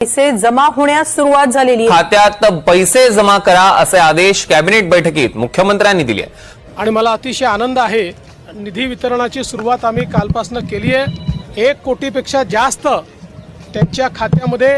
पैसे जमा होण्यास सुरुवात झालेली आहे. खात्यात पैसे जमा करा असे आदेश कॅबिनेट बैठकीत मुख्यमंत्र्यांनी दिले आणि मला अतिशय आनंद आहे निधी वितरणाची सुरुवात आम्ही कालपासून केली आहे. एक कोटीपेक्षा जास्त त्यांच्या खात्यामध्ये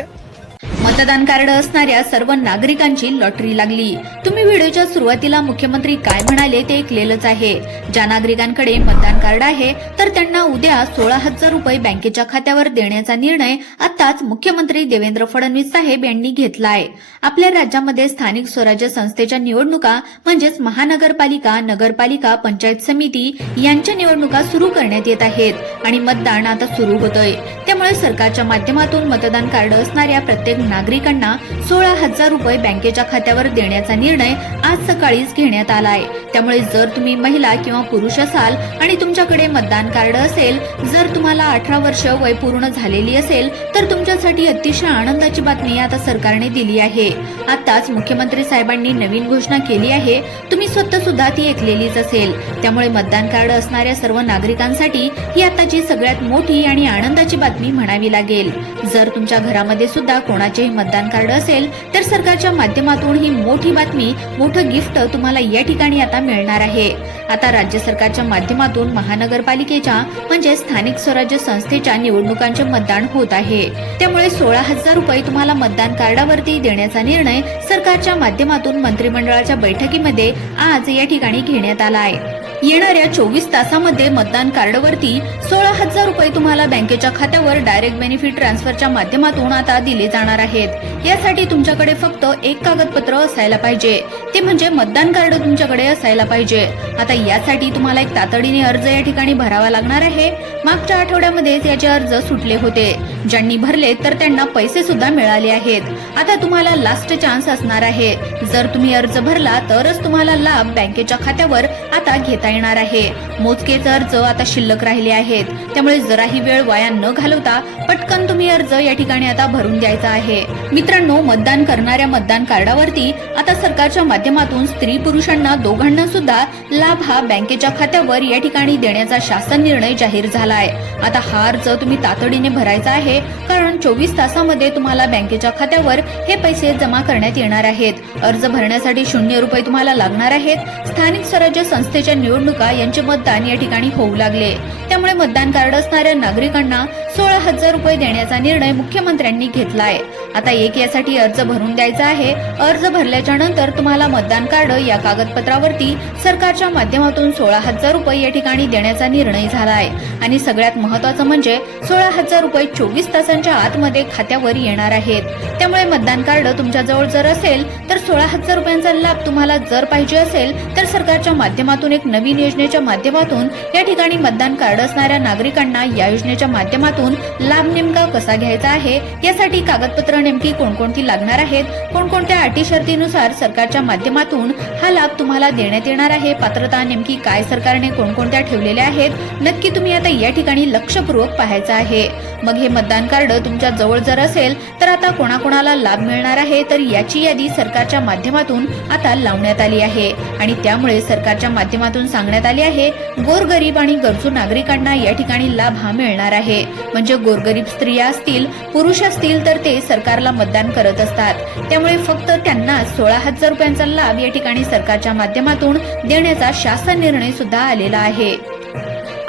मतदान कार्ड असणाऱ्या सर्व नागरिकांची लॉटरी लागली. तुम्ही व्हिडिओच्या सुरुवातीला मुख्यमंत्री काय म्हणाले ते ऐकलेलंच आहे. ज्या नागरिकांकडे मतदान कार्ड आहे तर त्यांना उद्या सोळा हजार रुपये बँकेच्या खात्यावर देण्याचा निर्णय आताच मुख्यमंत्री देवेंद्र फडणवीस साहेब यांनी घेतला आहे आपल्या राज्यामध्ये स्थानिक स्वराज्य संस्थेच्या निवडणुका म्हणजेच महानगरपालिका नगरपालिका पंचायत समिती यांच्या निवडणुका सुरू करण्यात येत आहेत आणि मतदान आता सुरू होतंय. त्यामुळे सरकारच्या माध्यमातून मतदान कार्ड असणाऱ्या प्रत्येक नागरिकांना सोळा हजार रुपये बँकेच्या खात्यावर देण्याचा निर्णय आज सकाळीच घेण्यात आला आहे त्यामुळे जर तुम्ही महिला किंवा पुरुष असाल आणि तुमच्याकडे मतदान कार्ड असेल जर तुम्हाला अठरा वर्ष वय पूर्ण झालेली असेल तर तुमच्यासाठी अतिशय आनंदाची बातमी आता सरकारने दिली आहे. आता आताच मुख्यमंत्री साहेबांनी नवीन घोषणा केली आहे. तुम्ही स्वतः सुद्धा ती ऐकलेलीच असेल. त्यामुळे मतदान कार्ड असणाऱ्या सर्व नागरिकांसाठी ही आताची सगळ्यात मोठी आणि आनंदाची बातमी म्हणावी लागेल. जर तुमच्या घरामध्ये सुद्धा कोणाचेही मतदान कार्ड असेल तर सरकारच्या माध्यमातून ही मोठी बातमी मोठं गिफ्ट तुम्हाला या ठिकाणी आता मिळणार आहे. आता राज्य सरकारच्या माध्यमातून महानगरपालिकेच्या म्हणजे स्थानिक स्वराज्य संस्थेच्या निवडणुकांचे मतदान होत आहे. त्यामुळे सोळा हजार रुपये तुम्हाला मतदान कार्डावरती देण्याचा निर्णय सरकारच्या माध्यमातून मंत्रिमंडळाच्या बैठकीमध्ये आज या ठिकाणी घेण्यात आला आहे. येणाऱ्या चोवीस तासामध्ये मतदान कार्डवरती सोळा हजार रुपये तुम्हाला बँकेच्या खात्यावर डायरेक्ट बेनिफिट ट्रान्सफरच्या माध्यमातून आता दिले जाणार आहेत. यासाठी तुमच्याकडे फक्त एक कागदपत्र असायला पाहिजे. ते म्हणजे मतदान कार्ड तुमच्याकडे असायला पाहिजे. आता यासाठी तुम्हाला एक तातडीने अर्ज या ठिकाणी भरावा लागणार आहे. मागच्या आठवड्यामध्येच याचे अर्ज सुटले होते. ज्यांनी भरले तर त्यांना पैसे सुद्धा मिळाले आहेत. आता तुम्हाला लास्ट चान्स असणार आहे. जर तुम्ही अर्ज भरला तरच तुम्हाला लाभ बँकेच्या खात्यावर आता घेता येणार आहे. मोजकेच अर्ज आता शिल्लक राहिले आहेत. त्यामुळे जराही वेळ वाया न घालवता पटकन तुम्ही अर्ज या ठिकाणी आता भरून द्यायचा आहे. मित्रांनो मतदान करणाऱ्या मतदान कार्डावरती आता सरकारच्या माध्यमातून स्त्री पुरुषांना दोघांना सुद्धा लाभ हा बँकेच्या खात्यावर या ठिकाणी देण्याचा शासन निर्णय जाहीर झाला आहे आता हा अर्ज तुम्ही तातडीने भरायचा आहे कारण चोवीस तासामध्ये तुम्हाला बँकेच्या खात्यावर हे पैसे जमा करण्यात येणार आहेत. अर्ज भरण्यासाठी शून्य रुपये तुम्हाला लागणार आहेत. स्थानिक स्वराज्य संस्थेच्या निवडणुका यांचे मतदान या ठिकाणी होऊ लागले. त्यामुळे मतदान कार्ड असणाऱ्या नागरिकांना सोळा हजार रुपये देण्याचा निर्णय मुख्यमंत्र्यांनी घेतला आहे आता एक यासाठी अर्ज भरून द्यायचा आहे. अर्ज भरल्याच्या नंतर तुम्हाला मतदान कार्ड या कागदपत्रावरती सरकारच्या माध्यमातून सोळा हजार रुपये या ठिकाणी देण्याचा निर्णय झाला आहे आणि सगळ्यात महत्वाचं म्हणजे सोळा हजार रुपये चोवीस तासांच्या आतमध्ये खात्यावर येणार आहेत. त्यामुळे मतदान कार्ड तुमच्या जवळ जर असेल तर सोळा हजार रुपयांचा लाभ तुम्हाला जर पाहिजे असेल तर सरकारच्या माध्यमातून एक नवीन योजनेच्या माध्यमातून या ठिकाणी मतदान कार्ड असणाऱ्या नागरिकांना या योजनेच्या माध्यमातून लाभ नेमका कसा घ्यायचा आहे यासाठी कागदपत्र नेमकी कोणकोणती लागणार आहेत कोणकोणत्या अटी शर्तीनुसार सरकारच्या माध्यमातून हा लाभ तुम्हाला देण्यात येणार आहे पात्रता नेमकी काय सरकारने कोणकोणत्या ठेवलेल्या आहेत नक्की तुम्ही आता या ठिकाणी लक्षपूर्वक पाहायचं आहे. मग हे मतदान कार्ड तुमच्या जवळ जर असेल तर आता कोणाकोणाला लाभ मिळणार आहे तर याची यादी सरकारच्या माध्यमातून आता लावण्यात आली आहे. आणि त्यामुळे सरकारच्या माध्यमातून सांगण्यात आले आहे गोरगरीब आणि गरजू नागरिकांना या ठिकाणी लाभ हा मिळणार आहे. म्हणजे गोरगरीब स्त्रिया असतील पुरुष असतील तर ते सरकारला मतदान करत असतात. त्यामुळे फक्त त्यांना सोळा हजार रुपयांचा लाभ या ठिकाणी सरकारच्या माध्यमातून देण्याचा शासन निर्णय सुद्धा आलेला आहे.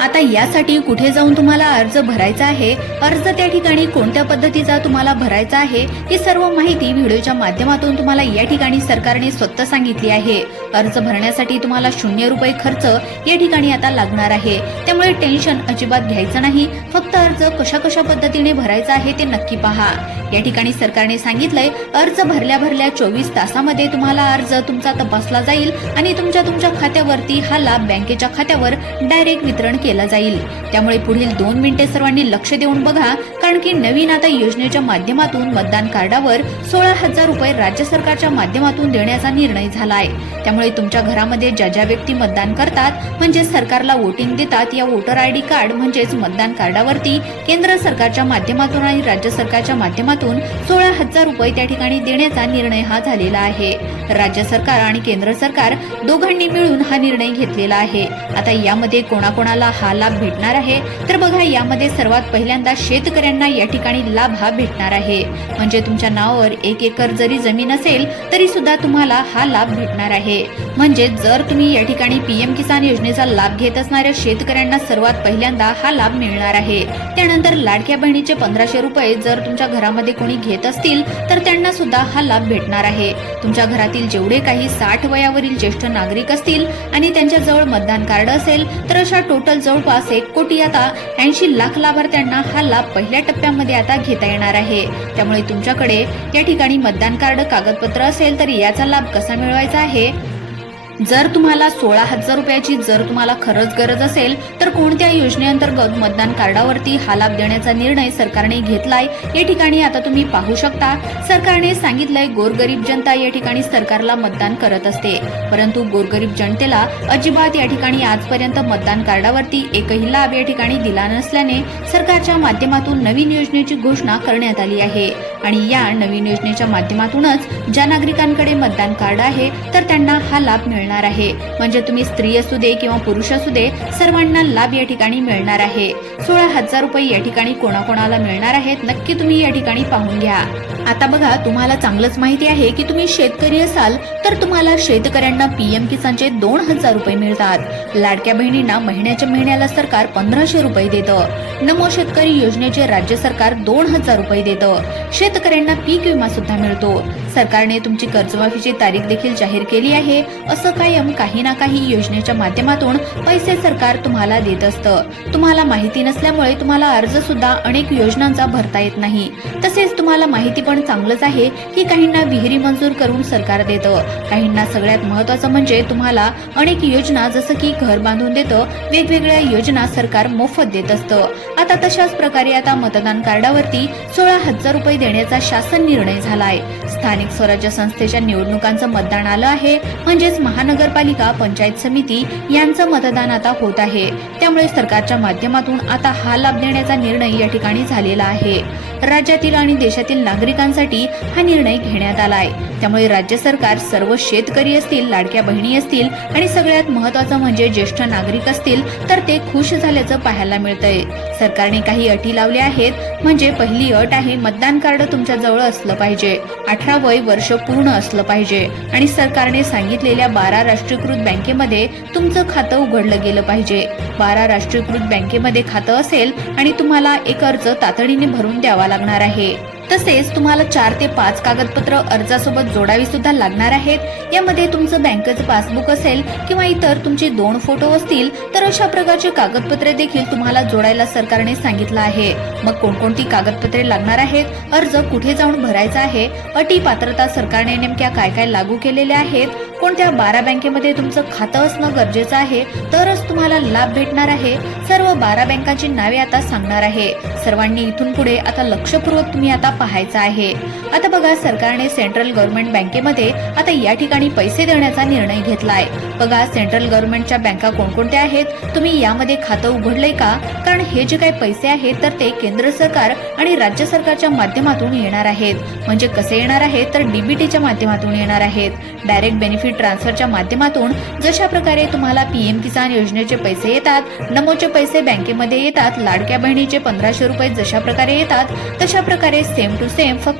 आता यासाठी कुठे जाऊन तुम्हाला अर्ज भरायचा आहे? अर्ज त्या ठिकाणी कोणत्या पद्धतीचा तुम्हाला भरायचा आहे? ही सर्व माहिती व्हिडिओच्या माध्यमातून तुम्हाला या ठिकाणी सरकारने स्वतः सांगितली आहे. अर्ज भरण्यासाठी तुम्हाला शून्य रुपये खर्च या ठिकाणी आता लागणार आहे. त्यामुळे टेन्शन अजिबात घ्यायचं नाही. फक्त अर्ज कशा कशा पद्धतीने भरायचा आहे ते नक्की पहा. या ठिकाणी सरकारने सांगितलंय अर्ज भरल्या भरल्या चोवीस तासामध्ये तुम्हाला अर्ज तुमचा तपासला जाईल आणि तुमच्या तुमच्या खात्यावरती हा लाभ बँकेच्या खात्यावर डायरेक्ट वितरण केला जाईल. त्यामुळे पुढील दोन मिनिटे सर्वांनी लक्ष देऊन बघा कारण की नवीन आता योजनेच्या माध्यमातून मतदान कार्डावर सोळा हजार रुपये राज्य सरकारच्या माध्यमातून देण्याचा निर्णय झाला आहे त्यामुळे तुमच्या घरामध्ये ज्या ज्या व्यक्ती मतदान करतात म्हणजे सरकारला वोटिंग देतात या वोटर आय डी कार्ड म्हणजेच मतदान कार्डावरती केंद्र सरकारच्या माध्यमातून आणि राज्य सरकारच्या माध्यमातून सोळा हजार रुपये त्या ठिकाणी देण्याचा निर्णय हा झालेला आहे. राज्य सरकार आणि केंद्र सरकार दोघांनी मिळून हा निर्णय घेतलेला आहे. आता यामध्ये कोणाकोणाला हा लाभ भेटणार आहे? तर बघा यामध्ये सर्वात पहिल्यांदा शेतकऱ्यांना शेतकऱ्यांना या ठिकाणी लाभ हा भेटणार आहे. म्हणजे तुमच्या नावावर एक एकर जरी जमीन असेल तरी सुद्धा तुम्हाला हा लाभ भेटणार आहे. म्हणजे जर तुम्ही या ठिकाणी पीएम किसान योजनेचा लाभ घेत असणाऱ्या शेतकऱ्यांना सर्वात पहिल्यांदा हा लाभ मिळणार आहे. त्यानंतर लाडक्या बहिणीचे पंधराशे रुपये जर तुमच्या घरामध्ये कोणी घेत असतील तर त्यांना सुद्धा हा लाभ भेटणार आहे. तुमच्या घरातील जेवढे काही साठ वयावरील ज्येष्ठ नागरिक असतील आणि त्यांच्याजवळ मतदान कार्ड असेल तर अशा टोटल जवळपास एक कोटी आता ऐंशी लाख लाभार्थ्यांना हा लाभ पहिल्या टप्प्यामध्ये आता घेता येणार आहे. त्यामुळे तुमच्याकडे या ठिकाणी मतदान कार्ड कागदपत्र असेल तर याचा लाभ कसा मिळवायचा आहे? जर तुम्हाला सोळा हजार रुपयाची जर तुम्हाला खरंच गरज असेल तर कोणत्या योजनेअंतर्गत मतदान कार्डावरती हा लाभ देण्याचा निर्णय सरकारने घेतलाय या ठिकाणी आता तुम्ही पाहू शकता. सरकारने सांगितलंय गोरगरीब जनता या ठिकाणी सरकारला मतदान करत असते. परंतु गोरगरीब जनतेला अजिबात या ठिकाणी आजपर्यंत मतदान कार्डावरती एकही लाभ या ठिकाणी दिला नसल्याने सरकारच्या माध्यमातून नवीन योजनेची घोषणा करण्यात आली आहे. आणि या नवीन योजनेच्या माध्यमातूनच ज्या नागरिकांकडे मतदान कार्ड आहे तर त्यांना हा लाभ मिळणार आहे. म्हणजे तुम्ही स्त्री असू दे किंवा पुरुष असू दे सर्वांना लाभ या ठिकाणी मिळणार आहे. सोळा हजार रुपये या ठिकाणी कोणाकोणाला मिळणार आहेत नक्की तुम्ही या ठिकाणी पाहून घ्या. आता बघा तुम्हाला चांगलंच माहिती आहे की तुम्ही शेतकरी असाल तर तुम्हाला शेतकऱ्यांना पीएम किसानचे दोन हजार रुपये मिळतात. लाडक्या बहिणींना महिन्याच्या महिन्याला सरकार पंधराशे रुपये देतं. नमो शेतकरी योजनेचे राज्य सरकार दोन हजार रुपये देतं. शेतकऱ्यांना पीक विमा सुद्धा मिळतो. सरकारने तुमची कर्जमाफीची तारीख देखील जाहीर केली आहे असं कायम काही ना काही योजनेच्या माध्यमातून पैसे सरकार तुम्हाला देत असतं. तुम्हाला माहिती नसल्यामुळे तुम्हाला अर्ज सुद्धा अनेक योजनांचा भरता येत नाही. तसेच तुम्हाला माहिती पण चांगलंच आहे की काहींना विहिरी मंजूर करून सरकार देतं. काहींना सगळ्यात महत्वाचं म्हणजे तुम्हाला अनेक योजना जसं की घर बांधून देतं वेगवेगळ्या योजना सरकार मोफत देत असतं. आता तशाच प्रकारे आता मतदान कार्डावरती सोळा हजार रुपये देण्याचा शासन निर्णय झालाय. स्थानिक स्वराज्य संस्थेच्या निवडणुकांचं मतदान आलं आहे. म्हणजेच महा महानगरपालिका पंचायत समिती यांचं मतदान आता होत आहे. त्यामुळे सरकारच्या माध्यमातून आता हा लाभ देण्याचा निर्णय या ठिकाणी झालेला आहे. राज्यातील आणि देशातील नागरिकांसाठी हा निर्णय घेण्यात आला आहे त्यामुळे राज्य सरकार सर्व शेतकरी असतील लाडक्या बहिणी असतील आणि सगळ्यात महत्वाचं म्हणजे ज्येष्ठ नागरिक असतील तर ते खुश झाल्याचं पाहायला मिळतंय. सरकारने काही अटी लावल्या आहेत म्हणजे पहिली अट आहे मतदान कार्ड तुमच्या जवळ असलं पाहिजे. अठरा वय वर्ष पूर्ण असलं पाहिजे. आणि सरकारने सांगितलेल्या बारा राष्ट्रीयकृत बँकेमध्ये तुमचं खातं उघडलं गेलं पाहिजे. बारा राष्ट्रीयकृत बँकेमध्ये खातं असेल आणि तुम्हाला एक अर्ज तातडीने भरून द्यावा लागणार आहे. तसेच तुम्हाला चार ते पाच कागदपत्र अर्जासोबत जोडावी सुद्धा लागणार आहेत. यामध्ये तुमचं बँकेचं पासबुक असेल किंवा इतर तुमचे दोन फोटो असतील तर अशा प्रकारचे कागदपत्रे देखील तुम्हाला जोडायला सरकारने सांगितलं आहे. मग कोणकोणती कागदपत्रे लागणार आहेत? अर्ज कुठे जाऊन भरायचा आहे? अटी पात्रता सरकारने नेमक्या काय काय लागू केलेल्या आहेत? कोणत्या बारा बँकेमध्ये तुमचं खातं असणं गरजेचं आहे तरच तुम्हाला लाभ भेटणार आहे. सर्व बारा बँकांची नावे आता सांगणार आहे. सर्वांनी इथून पुढे आता लक्षपूर्वक तुम्ही आता पाहायचं आहे. आता बघा सरकारने सेंट्रल गव्हर्नमेंट बँकेमध्ये आता या ठिकाणी पैसे देण्याचा निर्णय घेतलाय. बघा सेंट्रल गव्हर्नमेंटच्या बँका कोणकोणत्या आहेत? तुम्ही यामध्ये खातं उघडलंय का? कारण हे जे काही पैसे आहेत तर ते केंद्र सरकार आणि राज्य सरकारच्या माध्यमातून येणार आहेत. म्हणजे कसे येणार आहेत? तर डीबीटीच्या माध्यमातून येणार आहेत. डायरेक्ट बेनिफिट फी ट्रान्सफरच्या माध्यमातून जशा प्रकारे तुम्हाला पीएम किसान योजनेचे पैसे येतात नमोचे पैसे बँकेमध्ये येतात लाडक्या बहिणीचे पंधराशे रुपये जशा प्रकारे येतात तशा प्रकारे सेम टू सेम फक्त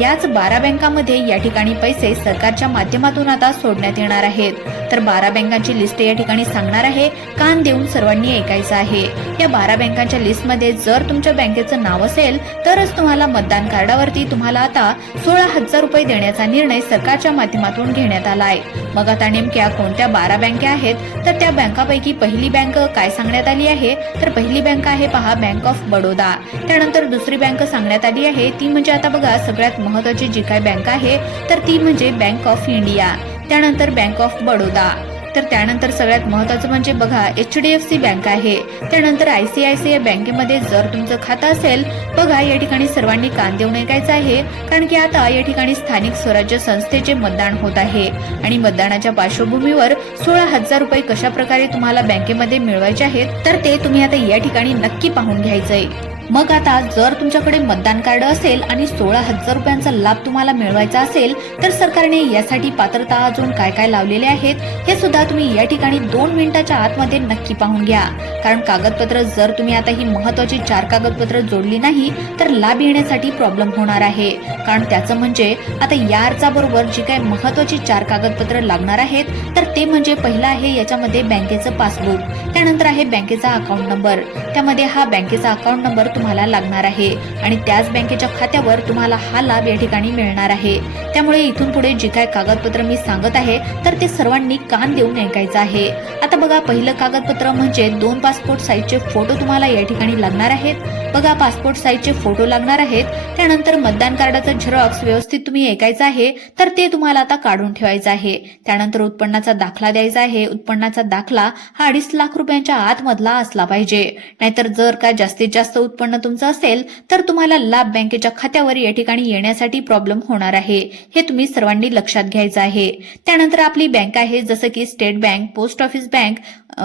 याच बारा बँकामध्ये या ठिकाणी पैसे सरकारच्या माध्यमातून आता सोडण्यात येणार आहेत. तर बारा बँकांची लिस्ट या ठिकाणी सांगणार आहे कान देऊन सर्वांनी ऐकायचं आहे. या बारा बँकांच्या लिस्टमध्ये जर तुमच्या बँकेचं नाव असेल तरच तुम्हाला मतदान कार्डावरती तुम्हाला आता सोळा हजार रुपये देण्याचा निर्णय सरकारच्या माध्यमातून घेण्यात आला आहे मग आता नेमक्या कोणत्या बारा बँका आहेत? तर त्या बँकापैकी पहिली बँक काय सांगण्यात आली आहे? तर पहिली बँक आहे पहा बँक ऑफ बडोदा. त्यानंतर दुसरी बँक सांगण्यात आली आहे ती म्हणजे आता बघा सगळ्यात महत्वाची जी काय बँक आहे तर ती म्हणजे बँक ऑफ इंडिया त्यानंतर बँक ऑफ बडोदा तर त्यानंतर सगळ्यात महत्वाचं म्हणजे बघा H D F C bank आहे. त्यानंतर I C I C I बँकेमध्ये जर तुमचं खातं असेल बघा या ठिकाणी सर्वांनी कान देऊन ऐकायचं आहे. कारण की आता या ठिकाणी स्थानिक स्वराज्य संस्थेचे मतदान होत आहे. आणि मतदानाच्या पार्श्वभूमीवर सोळा हजार रुपये कशा प्रकारे तुम्हाला बँकेमध्ये मिळवायचे आहेत तर ते तुम्ही आता या ठिकाणी नक्की पाहून घ्यायचंय. मग आता जर तुमच्याकडे मतदान कार्ड असेल आणि सोळा हजार रुपयांचा लाभ तुम्हाला मिळवायचा असेल तर सरकारने यासाठी पात्रता अजून काय काय लावलेले आहेत हे सुद्धा तुम्ही या ठिकाणी दोन मिनिटाच्या आतमध्ये नक्की पाहून घ्या. कारण कागदपत्र जर तुम्ही आता ही महत्वाची चार कागदपत्र जोडली नाही तर लाभ येण्यासाठी प्रॉब्लेम होणार आहे. कारण त्याचं म्हणजे आता या अर्जाबरोबर जी काही महत्वाची चार कागदपत्र लागणार आहेत तर ते म्हणजे पहिलं आहे याच्यामध्ये बँकेचं पासबुक त्यानंतर आहे बँकेचा अकाउंट नंबर त्यामध्ये हा बँकेचा अकाउंट नंबर तुम्हाला लागणार आहे. आणि त्याच बँकेच्या खात्यावर तुम्हाला हा लाभ या ठिकाणी मिळणार आहे. त्यामुळे इथून पुढे जे काय कागदपत्र मी सांगत आहे तर ते सर्वांनी कान देऊन ऐकायचं आहे. आता बघा पहिलं कागदपत्र म्हणजे दोन पासपोर्ट साईजचे फोटो तुम्हाला या ठिकाणी लागणार आहेत. बघा पासपोर्ट साईजचे फोटो लागणार आहेत. त्यानंतर मतदान कार्डाचं झेरॉक्स व्यवस्थित तुम्ही ऐकायचं आहे तर ते तुम्हाला आता काढून ठेवायचं आहे. त्यानंतर उत्पन्नाचा दाखला द्यायचा आहे. उत्पन्नाचा दाखला हा अडीच लाख रुपयांच्या आतमधला असला पाहिजे. नाहीतर जर का जास्तीत जास्त उत्पन्न उत्पन्न तुमचं असेल तर तुम्हाला लाभ बँकेच्या खात्यावर या ठिकाणी येण्यासाठी प्रॉब्लेम होणार आहे. हे तुम्ही सर्वांनी लक्षात घ्यायचं आहे. त्यानंतर आपली बँक आहे जसं की state bank post office bank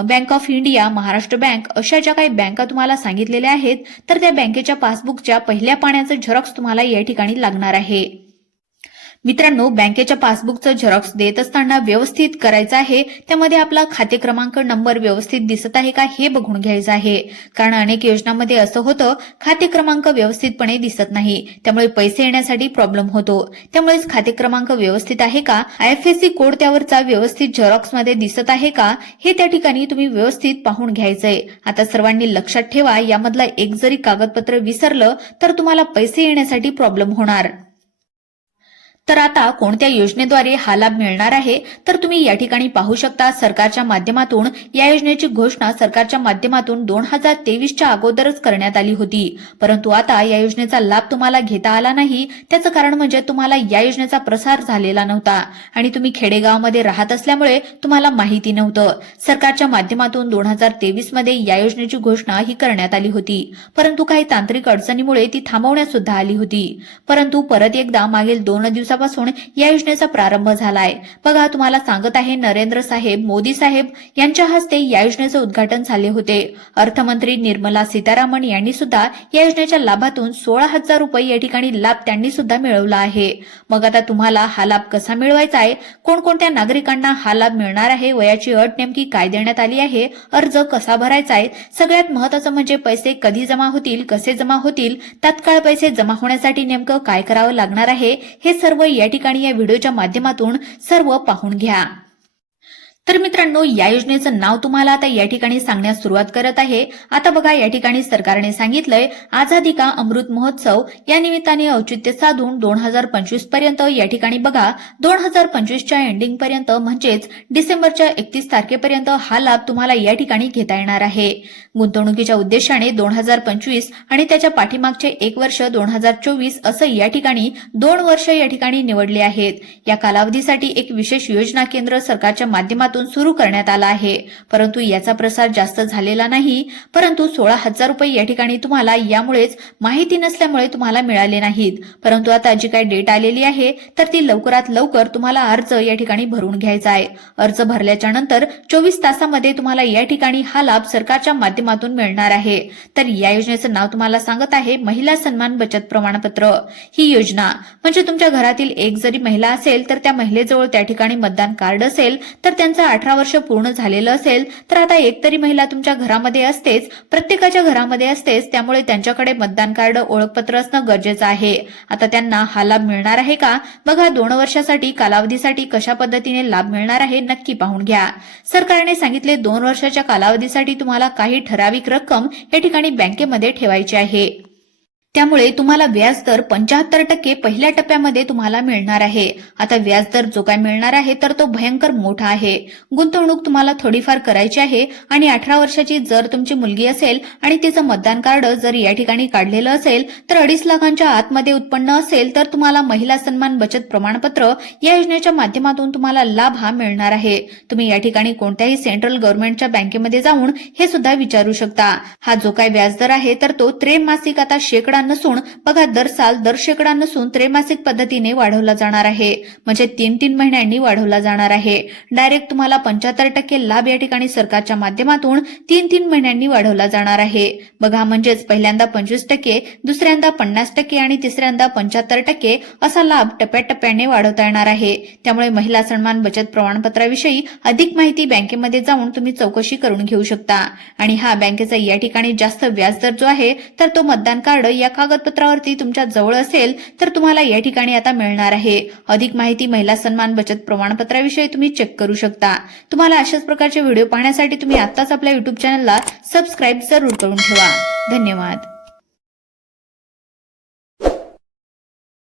bank of India Maharashtra bank अशा ज्या काही बँका तुम्हाला सांगितलेल्या आहेत तर त्या बँकेच्या पासबुकच्या पहिल्या पाण्याचं झेरॉक्स तुम्हाला या ठिकाणी लागणार आहे. मित्रांनो बँकेच्या पासबुकचं झेरॉक्स देत असताना व्यवस्थित करायचं आहे त्यामध्ये आपला खाते क्रमांक नंबर व्यवस्थित दिसत आहे का हे बघून घ्यायचं आहे. कारण अनेक योजनांमध्ये असं होतं खाते क्रमांक व्यवस्थितपणे दिसत नाही त्यामुळे पैसे येण्यासाठी प्रॉब्लेम होतो. त्यामुळेच खाते क्रमांक व्यवस्थित आहे का आयएफएससी कोड त्यावरचा व्यवस्थित झेरॉक्समध्ये दिसत आहे का हे त्या ठिकाणी तुम्ही व्यवस्थित पाहून घ्यायचंय. आता सर्वांनी लक्षात ठेवा यामधला एक जरी कागदपत्र विसरलं तर तुम्हाला पैसे येण्यासाठी प्रॉब्लेम होणार. तर आता कोणत्या योजनेद्वारे हा लाभ मिळणार आहे? तर तुम्ही या ठिकाणी पाहू शकता सरकारच्या माध्यमातून या योजनेची घोषणा सरकारच्या माध्यमातून दोन हजार तेवीसच्या अगोदरच करण्यात आली होती. परंतु आता या योजनेचा लाभ तुम्हाला घेता आला नाही. त्याचं कारण म्हणजे तुम्हाला या योजनेचा प्रसार झालेला नव्हता आणि तुम्ही खेडेगावमध्ये राहत असल्यामुळे तुम्हाला माहिती नव्हतं. सरकारच्या माध्यमातून दोन हजार तेवीसमध्ये या योजनेची घोषणा ही करण्यात आली होती. परंतु काही तांत्रिक अडचणीमुळे ती थांबवण्यात सुद्धा आली होती. परंतु परत एकदा मागील दोन दिवसापासून या योजनेचा प्रारंभ झाला आहे बघा तुम्हाला सांगत आहे नरेंद्र साहेब मोदी साहेब यांच्या हस्ते या योजनेचं उद्घाटन झाले होते. अर्थमंत्री निर्मला सीतारामन यांनी सुद्धा या योजनेच्या लाभातून सोळा हजार रुपये या ठिकाणी लाभ त्यांनी सुद्धा मिळवला आहे. मग आता तुम्हाला हा लाभ कसा मिळवायचा आहे? कोणकोणत्या नागरिकांना हा लाभ मिळणार आहे वयाची अट नेमकी काय देण्यात आली आहे? अर्ज कसा भरायचा आहे? सगळ्यात महत्वाचं म्हणजे पैसे कधी जमा होतील कसे जमा होतील तात्काळ पैसे जमा होण्यासाठी नेमकं काय करावं लागणार आहे? हे सर्व या ठिकाणी या व्हिडिओच्या माध्यमातून सर्व पाहून घ्या. तर मित्रांनो या योजनेचं नाव तुम्हाला आता या ठिकाणी सांगण्यास सुरुवात करत आहे. आता बघा या ठिकाणी सरकारने सांगितलंय आझादी का अमृत महोत्सव? या निमित्ताने औचित्य साधून दोन हजार पंचवीसपर्यंत या ठिकाणी बघा दोन हजार पंचवीसच्या एंडिंग पर्यंत म्हणजेच डिसेंबरच्या एकतीस तारखेपर्यंत हा लाभ तुम्हाला या ठिकाणी घेता येणार आहे. गुंतवणुकीच्या उद्देशाने दोन हजार पंचवीस आणि त्याच्या पाठीमागचे एक वर्ष दोन हजार चोवीस असं या ठिकाणी दोन वर्ष या ठिकाणी निवडले आहेत. या कालावधीसाठी एक विशेष योजना केंद्र सरकारच्या माध्यमातून सुरू करण्यात आला आहे. परंतु याचा प्रसार जास्त झालेला नाही. परंतु सोळा हजार रुपये या ठिकाणी तुम्हाला यामुळेच माहिती नसल्यामुळे तुम्हाला मिळाले नाहीत. परंतु आता जी काही डेट आलेली आहे तर ती लवकरात लवकर तुम्हाला अर्ज या ठिकाणी भरून घ्यायचा आहे. अर्ज भरल्याच्या नंतर चोवीस तासामध्ये तुम्हाला या ठिकाणी हा लाभ सरकारच्या माध्यमातून मिळणार आहे. तर या योजनेचं नाव तुम्हाला सांगत आहे महिला सन्मान बचत प्रमाणपत्र. ही योजना म्हणजे तुमच्या घरातील एक जरी महिला असेल तर त्या महिलेजवळ त्या ठिकाणी मतदान कार्ड असेल तर त्यांचा अठरा वर्ष पूर्ण झालेलं असेल तर आता एक तरी महिला तुमच्या घरामध्ये असतेच प्रत्येकाच्या घरामध्ये असतेच त्यामुळे त्यांच्याकडे मतदान कार्ड ओळखपत्र असणं गरजेचं आहे. आता त्यांना हा लाभ मिळणार आहे का? बघा दोन वर्षासाठी कालावधीसाठी कशा पद्धतीने लाभ मिळणार आहे नक्की पाहून घ्या. सरकारने सांगितले दोन वर्षाच्या कालावधीसाठी तुम्हाला काही ठराविक रक्कम या ठिकाणी बँकेमध्ये ठेवायची आहे. त्यामुळे तुम्हाला व्याजदर पंचाहत्तर टक्के पहिल्या टप्प्यामध्ये तुम्हाला मिळणार आहे. आता व्याजदर जो काय मिळणार आहे तर तो भयंकर मोठा आहे. गुंतवणूक तुम्हाला थोडीफार करायची आहे आणि अठरा वर्षाची जर तुमची मुलगी असेल आणि तिचं मतदान कार्ड जर या ठिकाणी काढलेलं असेल तर अडीच लाखांच्या आतमध्ये उत्पन्न असेल तर तुम्हाला महिला सन्मान बचत प्रमाणपत्र या योजनेच्या माध्यमातून तुम्हाला लाभ हा मिळणार आहे. तुम्ही या ठिकाणी कोणत्याही सेंट्रल गव्हर्नमेंटच्या बँकेमध्ये जाऊन हे सुद्धा विचारू शकता. हा जो काय व्याजदर आहे तर तो त्रैमासिक आता शेकडा नसून पगार दर साल दर शेकडा नसून त्रैमासिक पद्धतीने वाढवला जाणार आहे. म्हणजे तीन तीन महिन्यांनी वाढवला जाणार आहे. डायरेक्ट तुम्हाला पंच्याहत्तर टक्के लाभ या ठिकाणी सरकारच्या माध्यमातून तीन तीन महिन्यांनी वाढवला जाणार आहे. बघा म्हणजेच पहिल्यांदा पंचवीस टक्के दुसऱ्यांदा पन्नास टक्के आणि तिसऱ्यांदा पंच्याहत्तर टक्के असा लाभ टप्प्याटप्प्याने वाढवता येणार आहे. त्यामुळे महिला सन्मान बचत प्रमाणपत्राविषयी अधिक माहिती बँकेमध्ये जाऊन तुम्ही चौकशी करून घेऊ शकता. आणि हा बँकेचा या ठिकाणी जास्त व्याजदर जो आहे तर तो मतदान कार्ड या कागदपत्रावरती तुमच्या जवळ असेल तर तुम्हाला या ठिकाणी आता मिळणार आहे. अधिक माहिती महिला सन्मान बचत प्रमाणपत्राविषयी तुम्ही चेक करू शकता. तुम्हाला अशाच प्रकारचे व्हिडिओ पाहण्यासाठी तुम्ही आताच आपल्या युट्यूब चॅनलला सबस्क्राईब जरूर करून ठेवा. धन्यवाद.